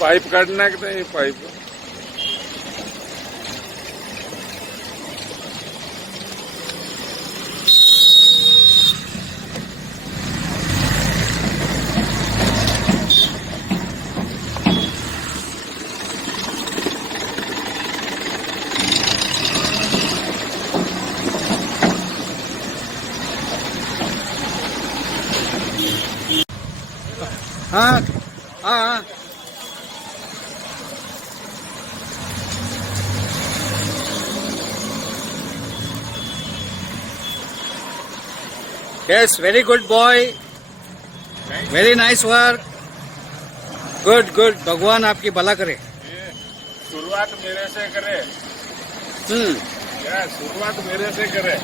Pipe काढणार नाही pipe. हाँ हाँ yes, very good boy, very nice work, good good. भगवान आपकी भला करे. शुरुआत मेरे से करे. शुरुआत मेरे से करे.